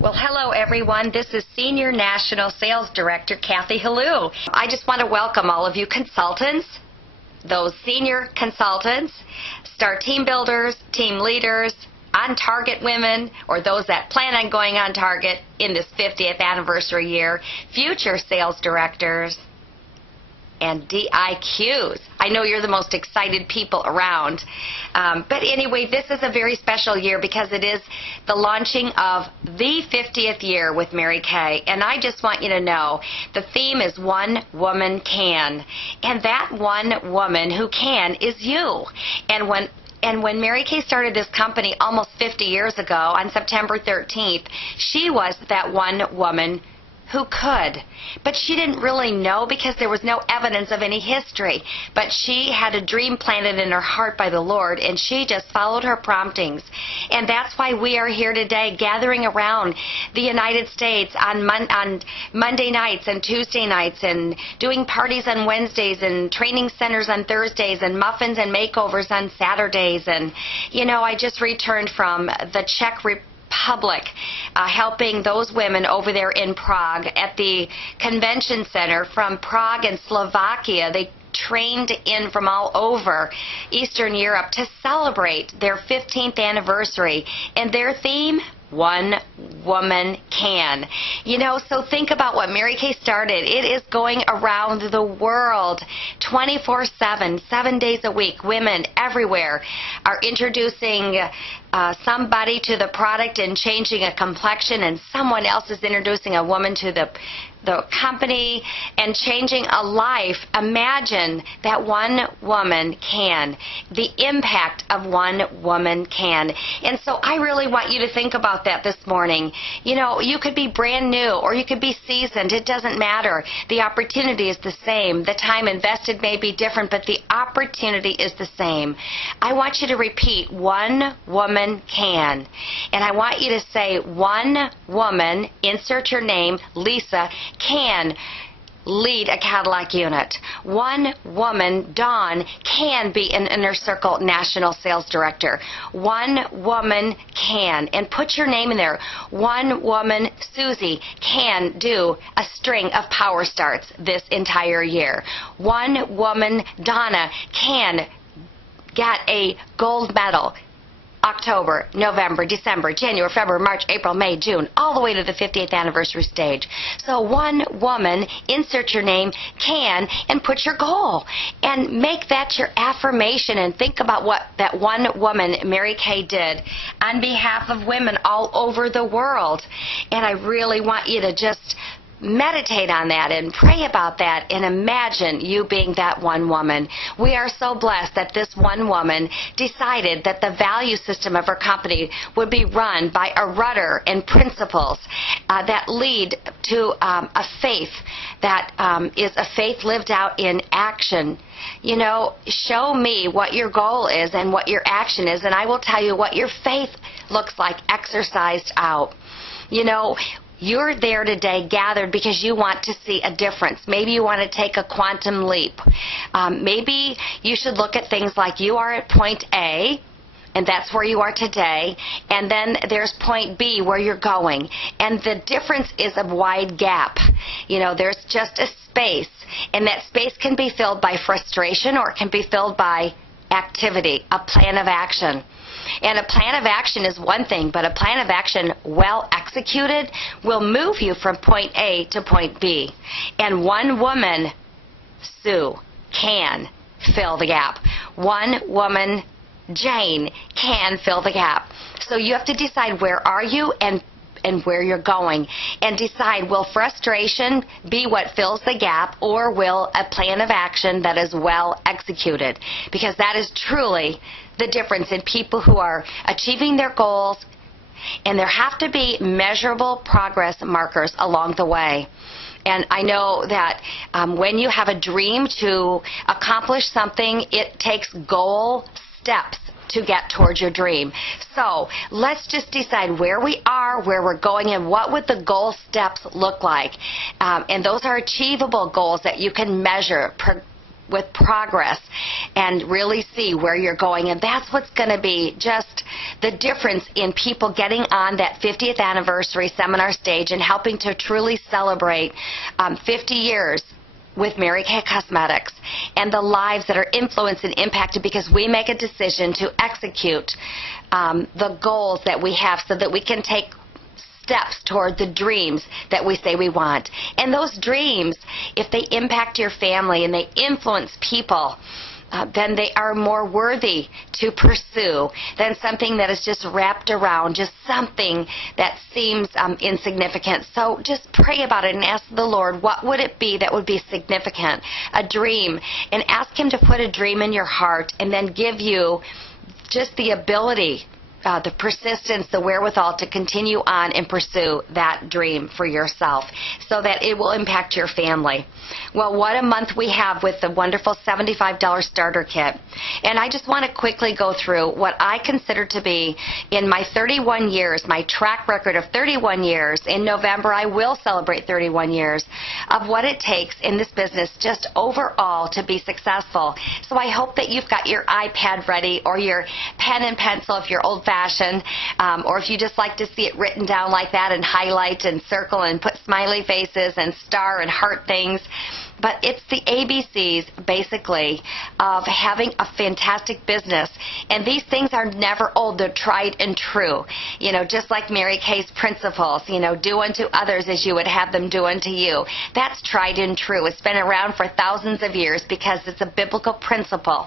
Well, hello everyone. This is Senior National Sales Director Kathy Halou. I just want to welcome all of you consultants, those senior consultants, star team builders, team leaders, on-target women, or those that plan on going on target in this 50th anniversary year, future sales directors, and DIQs. I know you're the most excited people around. But anyway, this is a very special year because it is the launching of the 50th year with Mary Kay. And I just want you to know the theme is One Woman Can. And that one woman who can is you. And when Mary Kay started this company almost 50 years ago on September 13th, she was that one woman who could. But she didn't really know because there was no evidence of any history. But she had a dream planted in her heart by the Lord, and she just followed her promptings. And that's why we are here today gathering around the United States on Monday nights and Tuesday nights, and doing parties on Wednesdays and training centers on Thursdays and muffins and makeovers on Saturdays. And, you know, I just returned from the Czech Republic, helping those women over there in Prague at the convention center from Prague and Slovakia. They trained in from all over Eastern Europe to celebrate their 15th anniversary. And their theme, One Woman Can. You know, so think about what Mary Kay started. It is going around the world 24/7, 7 days a week. Women everywhere are introducing somebody to the product and changing a complexion, and someone else is introducing a woman to the company and changing a life. Imagine that one woman can. The impact of one woman can. And so I really want you to think about that this morning. You know, you could be brand new or you could be seasoned. It doesn't matter. The opportunity is the same. The time invested may be different, but the opportunity is the same. I want you to repeat, one woman can. And I want you to say, one woman, insert your name, Lisa, can lead a Cadillac unit. One woman, Dawn, can be an Inner Circle National Sales Director. One woman can. And put your name in there. One woman, Susie, can do a string of power starts this entire year. One woman, Donna, can get a gold medal October, November, December, January, February, March, April, May, June, all the way to the 50th anniversary stage. So one woman, insert your name, can, and put your goal. And make that your affirmation and think about what that one woman, Mary Kay, did on behalf of women all over the world. And I really want you to just meditate on that and pray about that and imagine you being that one woman. We are so blessed that this one woman decided that the value system of her company would be run by a rudder and principles that lead to a faith that is a faith lived out in action. You know, show me what your goal is and what your action is, and I will tell you what your faith looks like exercised out. You know, you're there today gathered because you want to see a difference. Maybe you want to take a quantum leap. Maybe you should look at things like you are at point A, and that's where you are today, and then there's point B where you're going. And the difference is a wide gap. You know, there's just a space, and that space can be filled by frustration or it can be filled by activity, a plan of action. And a plan of action is one thing, but a plan of action well executed will move you from point A to point B. And one woman, Sue, can fill the gap. One woman, Jane, can fill the gap. So you have to decide where are you and where you're going, and decide, will frustration be what fills the gap, or will a plan of action that is well executed? Because that is truly the difference in people who are achieving their goals, and there have to be measurable progress markers along the way. And I know that when you have a dream to accomplish something, it takes goal steps to get towards your dream. So let's just decide where we are, where we're going, and what would the goal steps look like. And those are achievable goals that you can measure with progress and really see where you're going. And that's what's going to be just the difference in people getting on that 50th anniversary seminar stage and helping to truly celebrate 50 years with Mary Kay Cosmetics and the lives that are influenced and impacted because we make a decision to execute the goals that we have so that we can take steps toward the dreams that we say we want. And those dreams, if they impact your family and they influence people, then they are more worthy to pursue than something that is just wrapped around, just something that seems insignificant. So just pray about it and ask the Lord, what would it be that would be significant? A dream. And ask Him to put a dream in your heart and then give you just the ability, the persistence, the wherewithal to continue on and pursue that dream for yourself so that it will impact your family. Well, what a month we have with the wonderful $75 starter kit. And I just want to quickly go through what I consider to be, in my 31 years, my track record of 31 years. In November, I will celebrate 31 years of what it takes in this business just overall to be successful. So I hope that you've got your iPad ready or your pen and pencil if you're old-fashioned, or if you just like to see it written down like that and highlight and circle and put smiley faces and star and heart things. But it's the ABCs, basically, of having a fantastic business. And these things are never old. They're tried and true. You know, just like Mary Kay's principles, you know, do unto others as you would have them do unto you. That's tried and true. It's been around for thousands of years because it's a biblical principle.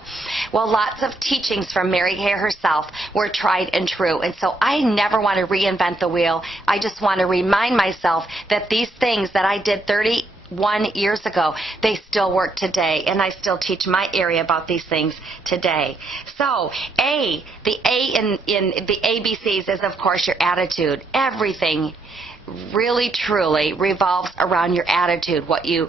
Well, lots of teachings from Mary Kay herself were tried and true. And so I never want to reinvent the wheel. I just want to remind myself that these things that I did 31 years ago, they still work today, and I still teach my area about these things today. So, the A in the ABCs is, of course, your attitude. Everything really truly revolves around your attitude. What you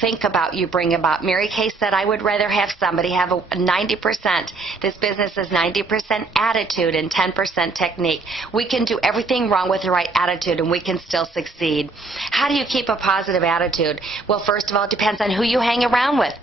think about, you bring about. Mary Kay said, I would rather have somebody have a 90%. This business is 90% attitude and 10% technique. We can do everything wrong with the right attitude and we can still succeed. How do you keep a positive attitude? Well, first of all, it depends on who you hang around with.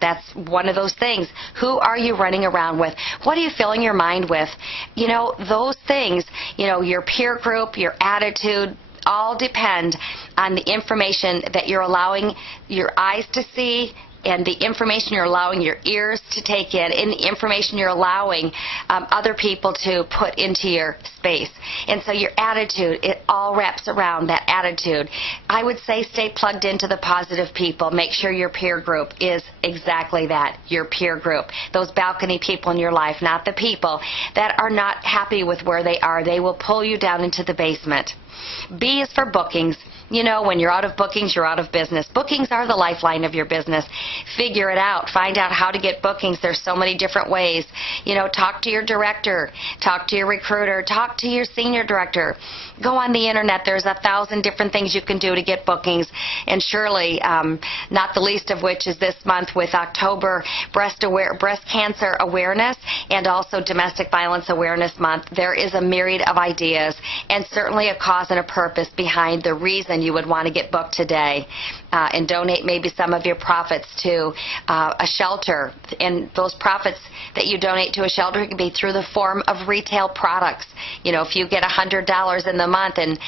That's one of those things. Who are you running around with? What are you filling your mind with? You know, those things, you know, your peer group, your attitude, all depend on the information that you're allowing your eyes to see, and the information you're allowing your ears to take in, and the information you're allowing other people to put into your space. And so your attitude, it all wraps around that attitude. I would say stay plugged into the positive people. Make sure your peer group is exactly that, your peer group. Those balcony people in your life, not the people that are not happy with where they are. They will pull you down into the basement. B is for bookings. You know, when you're out of bookings, you're out of business. Bookings are the lifeline of your business. Figure it out. Find out how to get bookings. There's so many different ways. You know, talk to your director. Talk to your recruiter. Talk to your senior director. Go on the internet. There's 1,000 different things you can do to get bookings. And surely, not the least of which is this month with October Breast Cancer Awareness and also Domestic Violence Awareness Month. There is a myriad of ideas and certainly a cause and a purpose behind the reason you would want to get booked today, and donate maybe some of your profits to a shelter. And those profits that you donate to a shelter can be through the form of retail products. You know, if you get $100 in the month and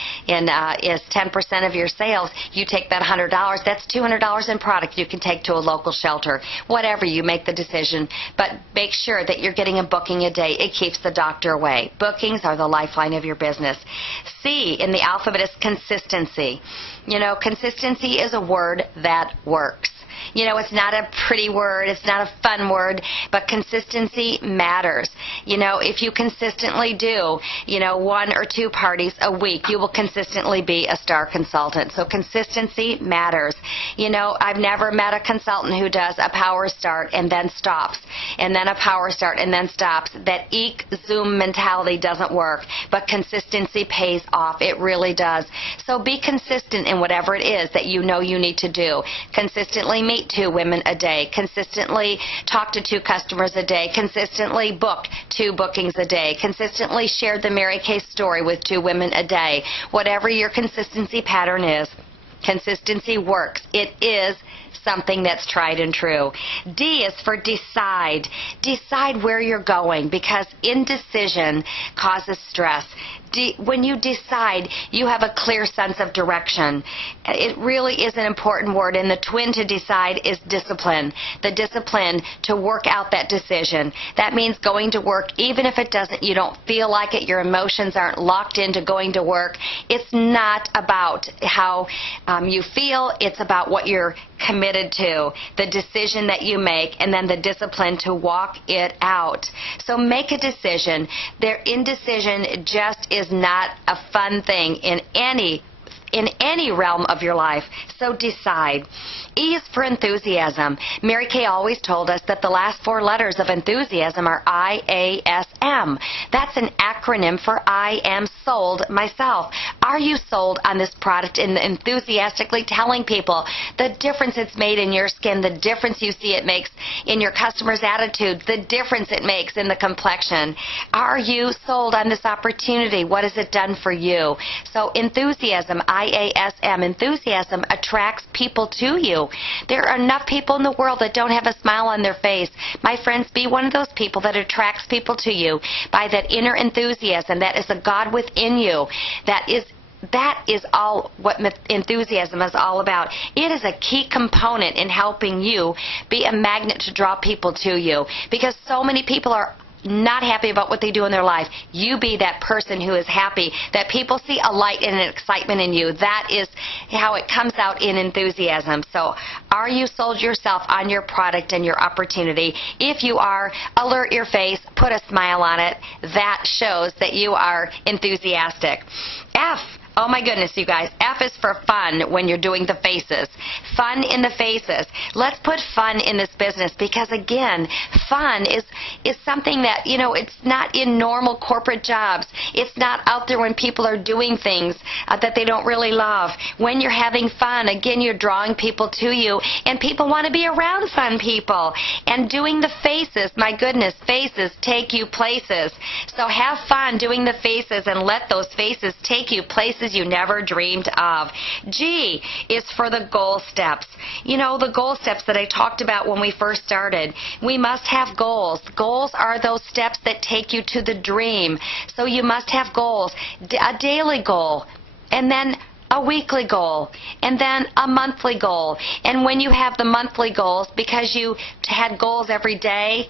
is 10% of your sales, you take that $100, that's $200 in product you can take to a local shelter. Whatever, you make the decision, but make sure that you're getting a booking a day. It keeps the doctor away. Bookings are the lifeline of your business. C in the alphabet is consistency. You know, consistency is a word that works. You know, it's not a pretty word, it's not a fun word, but consistency matters. You know, if you consistently do, you know, 1 or 2 parties a week, you will consistently be a star consultant. So consistency matters. You know, I've never met a consultant who does a power start and then stops, and then a power start and then stops. That eek zoom mentality doesn't work, but consistency pays off. It really does. So be consistent in whatever it is that you know you need to do. Consistently meet 2 women a day. Consistently talk to 2 customers a day. Consistently book 2 bookings a day. Consistently share the Mary Kay story with 2 women a day. Whatever your consistency pattern is, consistency works. It is something that's tried and true. D is for decide. Decide where you're going, because indecision causes stress. When you decide, you have a clear sense of direction. It really is an important word, and the twin to decide is discipline. The discipline to work out that decision. That means going to work even if you don't feel like it, your emotions aren't locked into going to work. It's not about how you feel, it's about what you're committed to, the decision that you make, and then the discipline to walk it out. So make a decision. Their indecision just is not a fun thing in any realm of your life. So decide. E is for enthusiasm. Mary Kay always told us that the last 4 letters of enthusiasm are IASM. That's an acronym for I am sold myself. Are you sold on this product and enthusiastically telling people the difference it's made in your skin, the difference you see it makes in your customers' attitudes, the difference it makes in the complexion? Are you sold on this opportunity? What has it done for you? So enthusiasm, IASM, enthusiasm attracts people to you. There are enough people in the world that don't have a smile on their face. My friends, be one of those people that attracts people to you by that inner enthusiasm. That is a God within you. That is all what enthusiasm is all about. It is a key component in helping you be a magnet to draw people to you, because so many people are not happy about what they do in their life. You be that person who is happy, that people see a light and an excitement in you. That is how it comes out in enthusiasm. So are you sold yourself on your product and your opportunity? If you are, alert your face, put a smile on it. That shows that you are enthusiastic. F. Oh my goodness, you guys. F is for fun when you're doing the faces. Fun in the faces. Let's put fun in this business, because again, fun is something that, it's not in normal corporate jobs. It's not out there when people are doing things that they don't really love. When you're having fun, again, you're drawing people to you, and people want to be around fun people. And doing the faces, my goodness, faces take you places. So have fun doing the faces and let those faces take you places you never dreamed of. G is for the goal steps. The goal steps that I talked about when we first started. We must have goals. Goals are those steps that take you to the dream. So you must have goals. A daily goal, and then a weekly goal, and then a monthly goal. And when you have the monthly goals, because you had goals every day,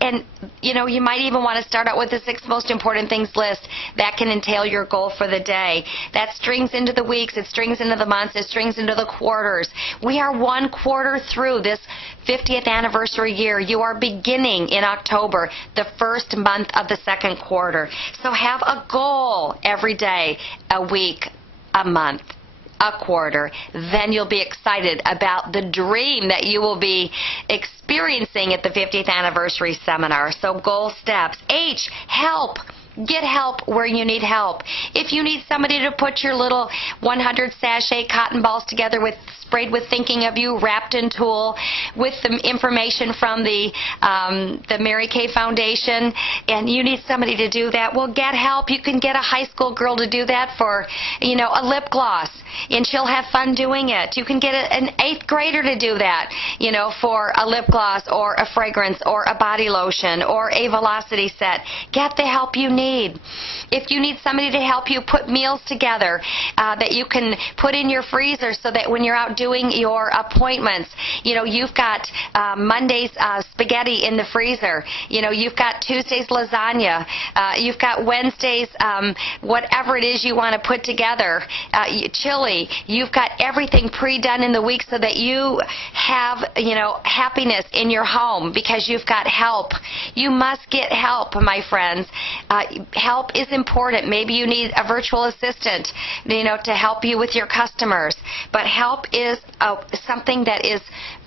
and you might even want to start out with the 6 most important things list. That can entail your goal for the day. That strings into the weeks, it strings into the months, it strings into the quarters. We are 1 quarter through this 50th anniversary year. You are beginning in October, the first month of the 2nd quarter. So have a goal every day, a week, a month, a quarter. Then you'll be excited about the dream that you will be experiencing at the 50th anniversary seminar. So goal steps. H, help. Get help where you need help. If you need somebody to put your little 100 sachet cotton balls together sprayed with thinking of you, wrapped in tulle, with the information from the Mary Kay Foundation, and you need somebody to do that, well, get help. You can get a high school girl to do that for, a lip gloss, and she'll have fun doing it. You can get an 8th grader to do that, for a lip gloss or a fragrance or a body lotion or a velocity set. Get the help you need. If you need somebody to help you put meals together that you can put in your freezer so that when you're out doing your appointments, you've got Monday's spaghetti in the freezer, you've got Tuesday's lasagna, you've got Wednesday's whatever it is you want to put together, chili, you've got everything pre-done in the week so that you have, happiness in your home because you've got help. You must get help, my friends. Help is important. Maybe you need a virtual assistant, to help you with your customers. But help is something that is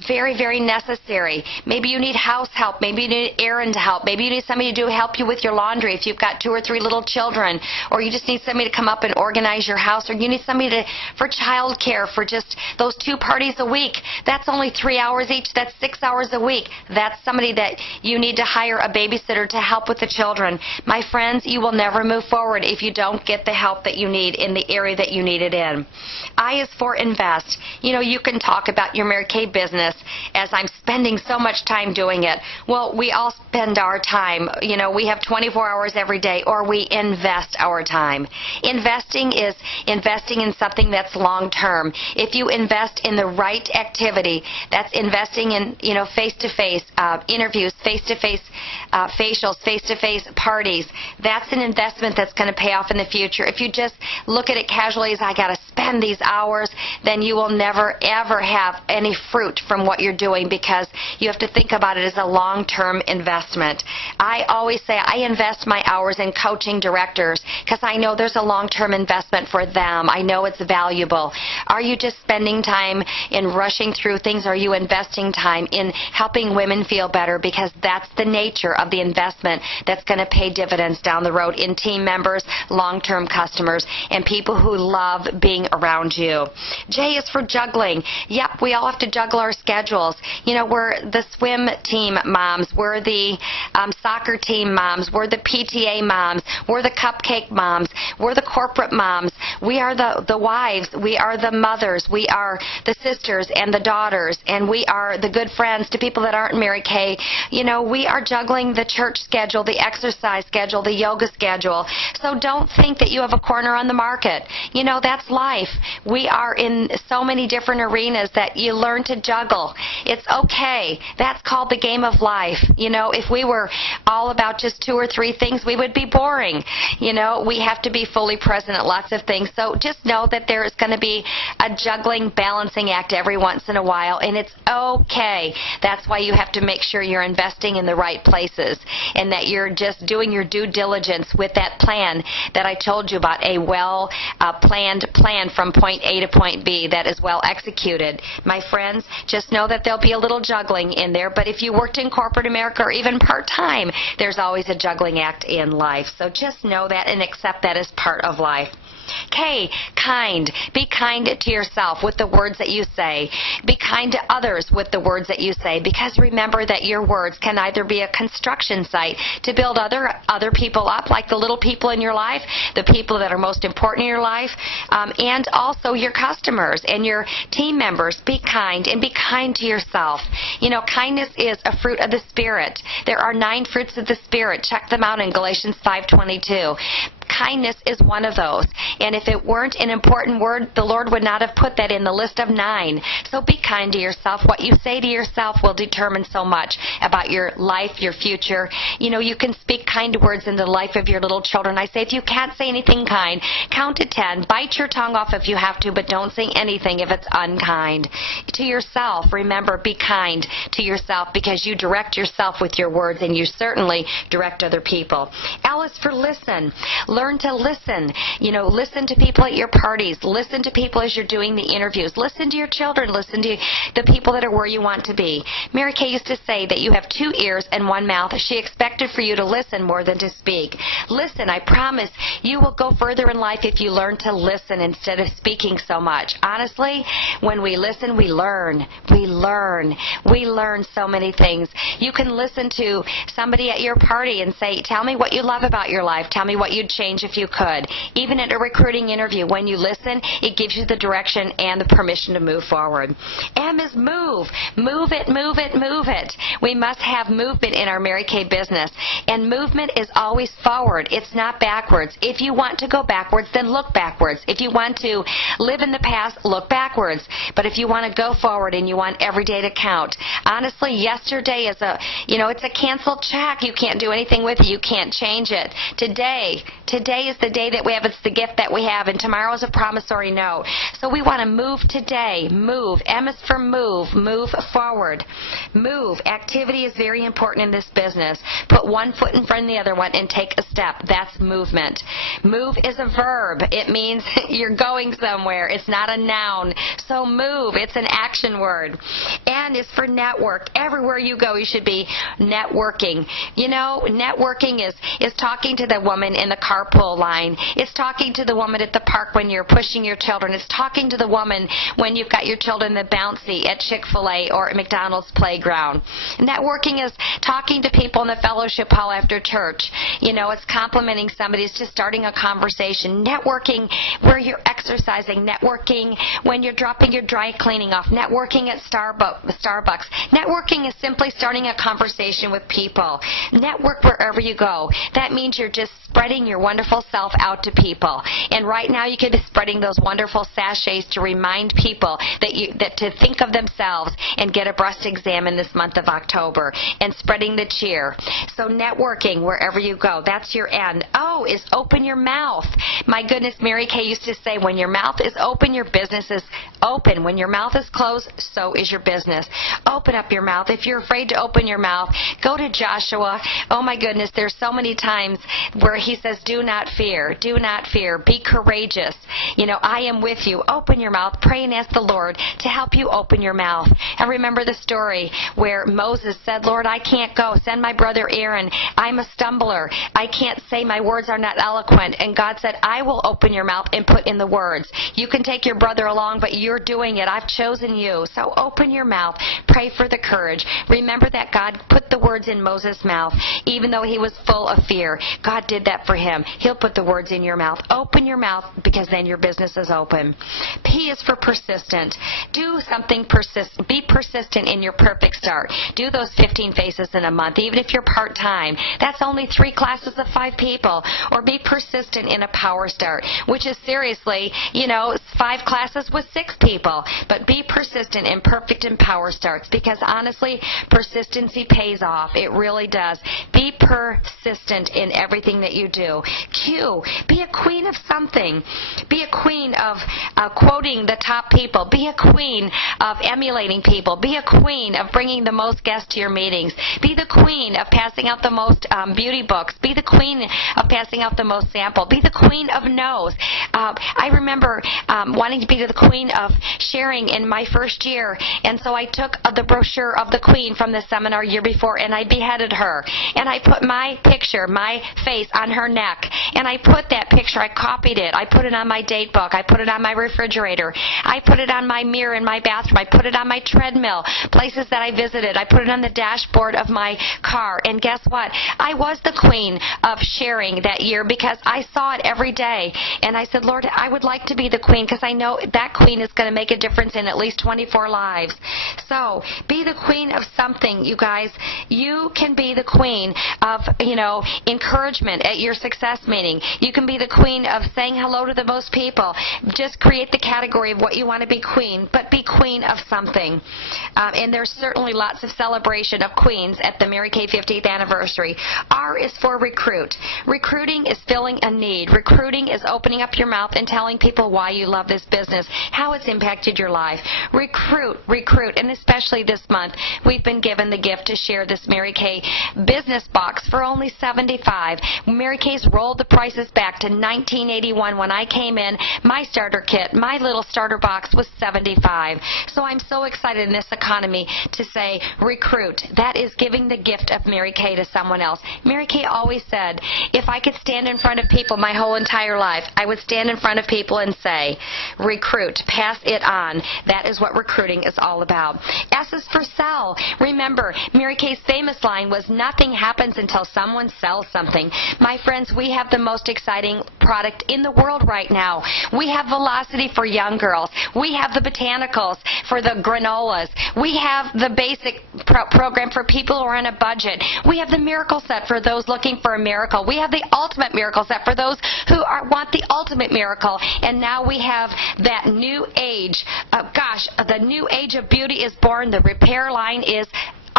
very, very necessary. Maybe you need house help. Maybe you need errand help. Maybe you need somebody to help you with your laundry if you've got 2 or 3 little children. Or you just need somebody to come up and organize your house. Or you need somebody for child care for just those 2 parties a week. That's only 3 hours each. That's 6 hours a week. That's somebody that you need to hire a babysitter to help with the children. My friends, you will never move forward if you don't get the help that you need in the area that you need it in. I is for invest. You can talk about your Mary Kay business as I'm spending so much time doing it. Well, we all spend our time. We have 24 hours every day, or we invest our time. Investing is investing in something that's long-term. If you invest in the right activity, that's investing in, face-to-face interviews, face-to-face facials, face-to-face parties. That's an investment that's going to pay off in the future. If you just look at it casually as I got to spend these hours, then you will never, ever have any fruit from what you're doing, because you have to think about it as a long-term investment. I always say I invest my hours in coaching directors because I know there's a long-term investment for them. I know it's valuable. Are you just spending time in rushing through things? Are you investing time in helping women feel better? Because that's the nature of the investment that's going to pay dividends down the road in team members, long-term customers, and people who love being around you. J is for juggling. Yep, we all have to juggle our schedules. We're the swim team moms. We're the soccer team moms. We're the PTA moms. We're the cupcake moms. We're the corporate moms. We are the wives. We are the mothers. We are the sisters and the daughters. And we are the good friends to people that aren't Mary Kay. We are juggling the church schedule, the exercise schedule, the yoga schedule. So don't think that you have a corner on the market. That's life. We are in so many different arenas that you learn to juggle. It's okay. That's called the game of life. If we were all about just 2 or 3 things, we would be boring. We have to be fully present at lots of things. So just know that there is going to be a juggling, balancing act every once in a while, and it's okay. That's why you have to make sure you're investing in the right places and that you're just doing your due diligence with that plan that I told you about, a well-planned plan from point A to point B that is well executed. My friends, just know that there'll be a little juggling in there, but if you worked in corporate America or even part-time, there's always a juggling act in life. So just know that and accept that as part of life. K, kind. Be kind to yourself with the words that you say. Be kind to others with the words that you say, because remember that your words can either be a construction site to build other people up, like the little people in your life, the people that are most important in your life, and also your customers and your team members. Be kind, and be kind to yourself. Kindness is a fruit of the Spirit. There are 9 fruits of the Spirit. Check them out in Galatians 5:22. Kindness is one of those. And if it weren't an important word, the Lord would not have put that in the list of 9. So be kind to yourself. What you say to yourself will determine so much about your life, your future. You can speak kind words in the life of your little children. I say if you can't say anything kind, count to 10. Bite your tongue off if you have to, but don't say anything if it's unkind. To yourself, remember, be kind to yourself, because you direct yourself with your words, and you certainly direct other people. L is for listen. Learn to listen. Listen to people at your parties. Listen to people as you're doing the interviews. Listen to your children. Listen to the people that are where you want to be. Mary Kay used to say that you have 2 ears and 1 mouth. She expected for you to listen more than to speak. Listen. I promise you will go further in life if you learn to listen instead of speaking so much. Honestly, when we listen, we learn. We learn. We learn so many things. You can listen to somebody at your party and say, tell me what you love about your life. Tell me what you'd change if you could. Even at a recruiting interview, when you listen, it gives you the direction and the permission to move forward. M is move. Move it, move it, move it. We must have movement in our Mary Kay business. And movement is always forward. It's not backwards. If you want to go backwards, then look backwards. If you want to live in the past, look backwards. But if you want to go forward and you want every day to count, honestly, yesterday is it's a canceled check. You can't do anything with it. You can't change it. Today is the day that we have. It's the gift that we have, and tomorrow is a promissory note. So we want to move today. Move. M is for move. Move forward. Move. Activity is very important in this business. Put one foot in front of the other one and take a step. That's movement. Move is a verb. It means you're going somewhere. It's not a noun. So move. It's an action word. And N is for network. Everywhere you go, you should be networking. You know, networking is talking to the woman in the carpool line. It's talking to the woman at the park when you're pushing your children. It's talking to the woman when you've got your children in the bouncy at Chick-fil-A or at McDonald's playground. Networking is talking to people in the fellowship hall after church. You know, it's complimenting somebody. It's just starting a conversation. Networking where you're exercising. Networking when you're dropping your dry cleaning off. Networking at Starbucks. Networking is simply starting a conversation with people. Network wherever you go. That means you're just spreading your wonderful self out to people. And right now you could be spreading those wonderful sachets to remind people that to think of themselves and get a breast exam in this month of October, and spreading the cheer. So networking wherever you go. That's your N. O is open your mouth. My goodness, Mary Kay used to say, when your mouth is open, your business is open. When your mouth is closed, so is your business. Open up your mouth. If you're afraid to open your mouth, go to Joshua. Oh my goodness, there's so many times where he says, do not fear. Do not fear. Be courageous. You know, I am with you. Open your mouth. Pray and ask the Lord to help you open your mouth. And remember the story where Moses said, Lord, I can't go. Send my brother Aaron. I'm a stumbler. I can't say, my words are not eloquent. And God said, I will open your mouth and put in the words. You can take your brother along, but you're doing it. I've chosen you. So open your mouth. Pray for the courage. Remember that God put the words in Moses' mouth, even though he was full of fear. God did that for him. He'll put the words in your mouth. Open your mouth, because then your business is open. P is for persistent. Do something persistent. Be persistent in your perfect start. Do those 15 faces in a month, even if you're part-time. That's only 3 classes of 5 people. Or be persistent in a power start, which is seriously, 5 classes with 6 people. But be persistent in perfect and power starts, because honestly, persistency pays off. It really does. Be persistent in everything that you do. Q, be a queen of something. Be a queen of quoting the top people. Be a queen of emulating people. Be a queen of bringing the most guests to your meetings. Be the queen of passing out the most beauty books. Be the queen of passing out the most sample. Be the queen of no's. I remember wanting to be the queen of sharing in my first year, and so I took the brochure of the queen from the seminar year before, and I beheaded her. And I put my picture, my face on her neck, and I put that picture, I copied it, I put it on my date book, I put it on my refrigerator, I put it on my mirror in my bathroom, I put it on my treadmill, places that I visited, I put it on the dashboard of my car. And guess what? I was the queen of sharing that year, because I saw it every day. And I said, Lord, I would like to be the queen, because I know that queen is going to make a difference in at least 24 lives. So be the queen of something, you guys. You can be the queen of, encouragement at your success meeting. You can be the queen of saying hello to the most people. Just create the category of what you want to be queen, but be queen of something. And there's certainly lots of celebration of queens at the Mary Kay 50th anniversary. R is for recruit. Recruiting is filling a need. Recruiting is opening up your mouth and telling people why you love this business, how it's impacted your life. Recruit, and especially this month, we've been given the gift to share this Mary Kay business box for only $75. Mary Kay's rolled the prices back to 1981 when I came in. My starter kit, my little starter box was $75. So I'm so excited in this economy to say recruit. That is giving the gift of Mary Kay to someone else. Mary Kay always said, if I could stand in front of people my whole entire life, I would stand in front of people and say, recruit, pass it on. That is what recruiting is all about. S is for sell. Remember, Mary Kay's famous line was, nothing happens until someone sells something. My friends, we have the most exciting product in the world right now. We have Velocity for young girls. We have the botanicals for the granolas. We have the basic program for people who are on a budget. We have the miracle set for those looking for a miracle. We have the ultimate miracle set for those who want the ultimate miracle. And now we have that new age. The new age of beauty is born. The repair line is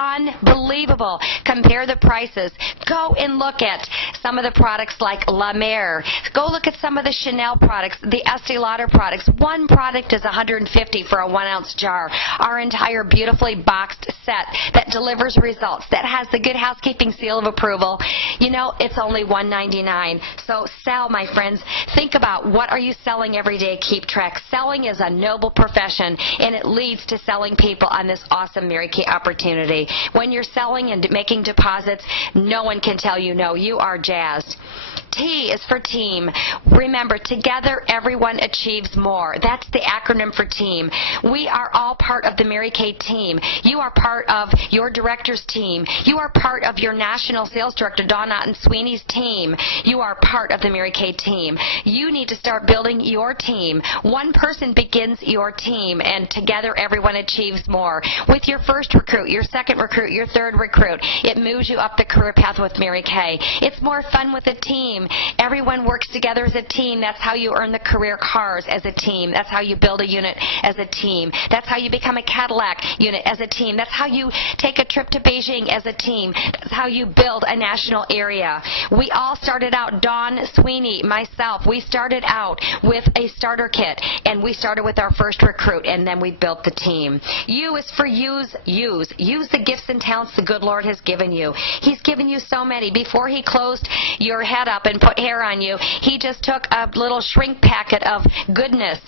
unbelievable. Compare the prices. Go and look at some of the products like La Mer. Go look at some of the Chanel products, the Estee Lauder products. One product is $150 for a 1-ounce jar. Our entire beautifully boxed set that delivers results, that has the Good Housekeeping seal of approval, it's only $1.99. So sell, my friends. Think about, what are you selling every day? Keep track. Selling is a noble profession, and it leads to selling people on this awesome Mary Kay opportunity. When you're selling and making deposits, no one can tell you no. You are jazzed. T is for team. Remember, together everyone achieves more. That's the acronym for team. We are all part of the Mary Kay team. You are part of your director's team. You are part of your national sales director, Dawn Otten-Sweeney's team. You are part of the Mary Kay team. You need to start building your team. One person begins your team, and together everyone achieves more. With your first recruit, your second recruit, your third recruit, it moves you up the career path with Mary Kay. It's more fun with a team. Everyone works together as a team. That's how you earn the career cars as a team. That's how you build a unit as a team. That's how you become a Cadillac unit as a team. That's how you take a trip to Beijing as a team. That's how you build a national area. We all started out, Dawn Sweeney, myself, we started out with a starter kit, and we started with our first recruit, and then we built the team. U is for use. Use the gifts and talents the good Lord has given you. He's given you so many. Before he closed your head up and put hair on you, he just took a little shrink packet of goodness,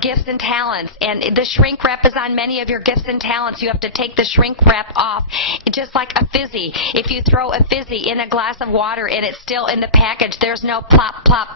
gifts and talents, and the shrink wrap is on many of your gifts and talents. You have to take the shrink wrap off, just like a fizzy. If you throw a fizzy in a glass of water and it's still in the package, there's no plop, plop,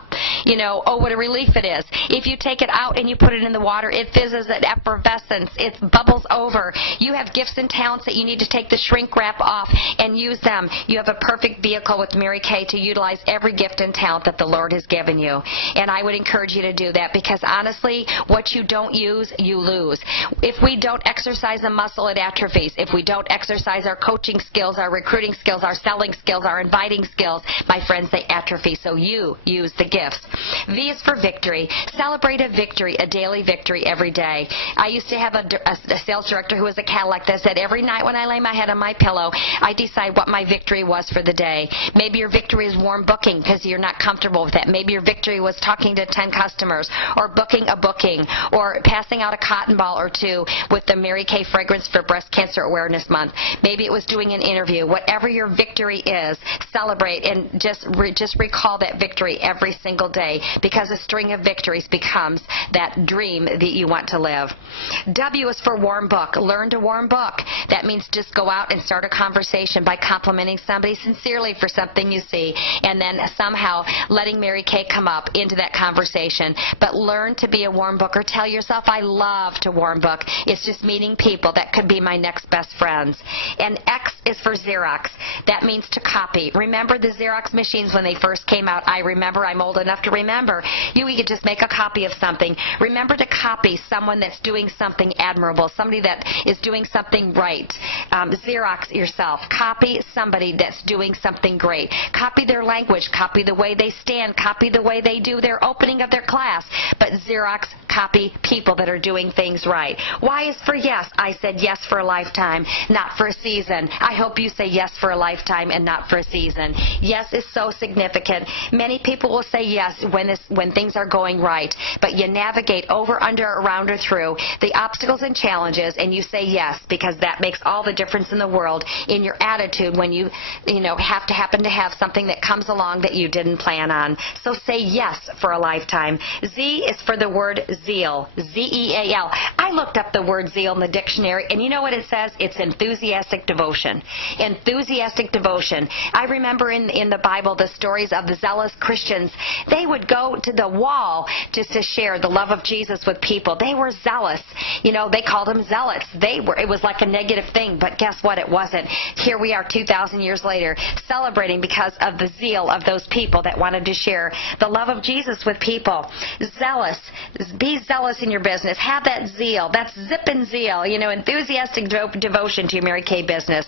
oh, what a relief it is. If you take it out and you put it in the water, it fizzes at effervescence. It bubbles over. You have gifts and talents that you need to take the shrink wrap off and use them. You have a perfect vehicle with Mary Kay to utilize every gift and talent that the Lord has given you. And I would encourage you to do that, because honestly, what you don't use, you lose. If we don't exercise a muscle, it atrophies. If we don't exercise our coaching skills, our recruiting skills, our selling skills, our inviting skills, my friends, they atrophy. So you use the gifts. V is for victory. Celebrate a victory, a daily victory every day. I used to have a sales director who was a Cadillac that said, every night when I lay my head on my pillow, I decide what my victory was for the day. Maybe your victory is warm booking because you're not comfortable with that. Maybe your victory was talking to 10 customers, or booking a booking, or passing out a cotton ball or two with the Mary Kay fragrance for Breast Cancer Awareness Month. Maybe it was doing an interview. Whatever your victory is, celebrate and just recall that victory every single day, because a string of victories becomes that dream that you want to live. W is for warm book. Learn to warm book. That means just go out and start a conversation by complimenting somebody sincerely for something you see, and then somehow letting Mary Kay come up into that conversation. But learn to be a warm booker. Tell yourself, I love to warm book. It's just meeting people that could be my next best friends. And X is for Xerox. That means to copy. Remember the Xerox machines when they first came out? I remember. I'm old enough to remember. You could just make a copy of something. Remember to copy someone that's doing something admirable, somebody that is doing something right. Xerox yourself. Copy somebody that's doing something great. Copy their language. Copy the way they stand. Copy the way they do their opening of their class. But Xerox, copy people that are doing things right. Y is for yes. I said yes for a lifetime, not for a season. I hope you say yes for a lifetime and not for a season. Yes is so significant. Many people will say yes when things are going right, but you navigate over, under, around, or through the obstacles and challenges, and you say yes, because that makes all the difference in the world in your attitude when you have to happen to have something that comes along that you didn't plan on. So say yes for a lifetime. Z is for the word zeal. Z-E-A-L. I looked up the word zeal in the dictionary, and you know what it says? It's enthusiastic devotion. Enthusiastic devotion. I remember in the Bible the stories of the zealous Christians. They would go to the wall just to share the love of Jesus with people. They were zealous. They called them zealots. It was like a negative thing, but guess what? It wasn't. Here we are 2,000 years later, celebrating because of the zeal of those people that wanted to share the love of Jesus with people. Zealous. B Be zealous in your business. Have that zeal. That's zippin' zeal, enthusiastic devotion to your Mary Kay business.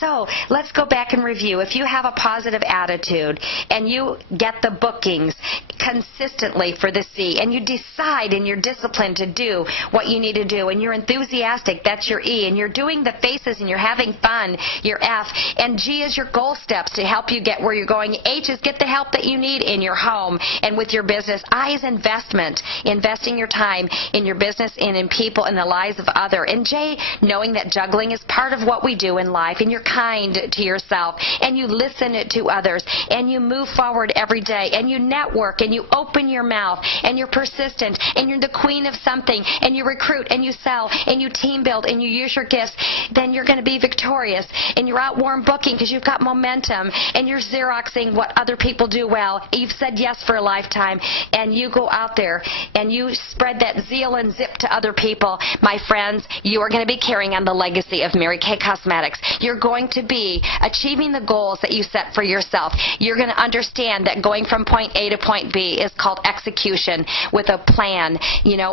So let's go back and review. If you have a positive attitude and you get the bookings consistently for the C, and you decide and you're disciplined to do what you need to do, and you're enthusiastic, that's your E, and you're doing the faces and you're having fun, your F, and G is your goal steps to help you get where you're going. H is get the help that you need in your home and with your business. I is investment, investing your time in your business and in people and the lives of others. And J, knowing that juggling is part of what we do in life, and you're kind to yourself, and you listen to others, and you move forward every day, and you network, and you open your mouth, and you're persistent, and you're the queen of something, and you recruit, and you sell, and you team build, and you use your gifts, then you're going to be victorious. And you're out warm booking because you've got momentum, and you're Xeroxing what other people do well. You've said yes for a lifetime, and you go out there and you spread that zeal and zip to other people. My friends, you are going to be carrying on the legacy of Mary Kay Cosmetics. You're going to be achieving the goals that you set for yourself. You're going to understand that going from point A to point B is called execution with a plan,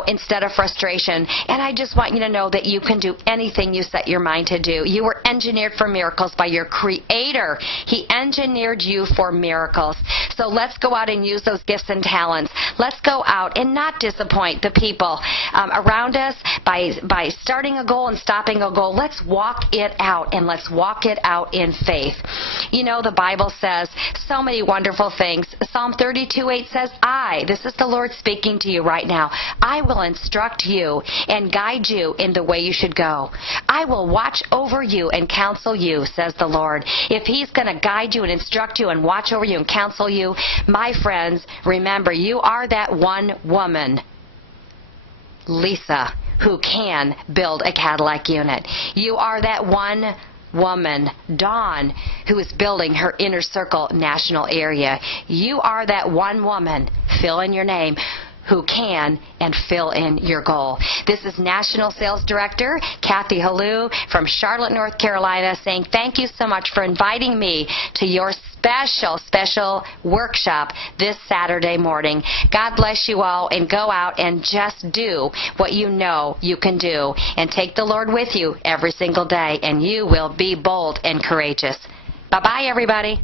instead of frustration. And I just want you to know that you can do anything you set your mind to do. You were engineered for miracles by your Creator. He engineered you for miracles. So let's go out and use those gifts and talents. Let's go out and not disappoint the people around us by starting a goal and stopping a goal. Let's walk it out, and let's walk it out in faith. The Bible says so many wonderful things. Psalm 32:8 says, this is the Lord speaking to you right now, I will instruct you and guide you in the way you should go. I will watch over you and counsel you, says the Lord. If He's going to guide you and instruct you and watch over you and counsel you, my friends, remember, you are that one woman, Lisa, who can build a Cadillac unit. You are that one woman, Dawn, who is building her Inner Circle national area. You are that one woman, fill in your name, who can and fill in your goal. This is National Sales Director Kathy Halou from Charlotte, North Carolina, saying thank you so much for inviting me to your special workshop this Saturday morning. God bless you all, and go out and just do what you know you can do, and take the Lord with you every single day, and you will be bold and courageous. Bye-bye, everybody.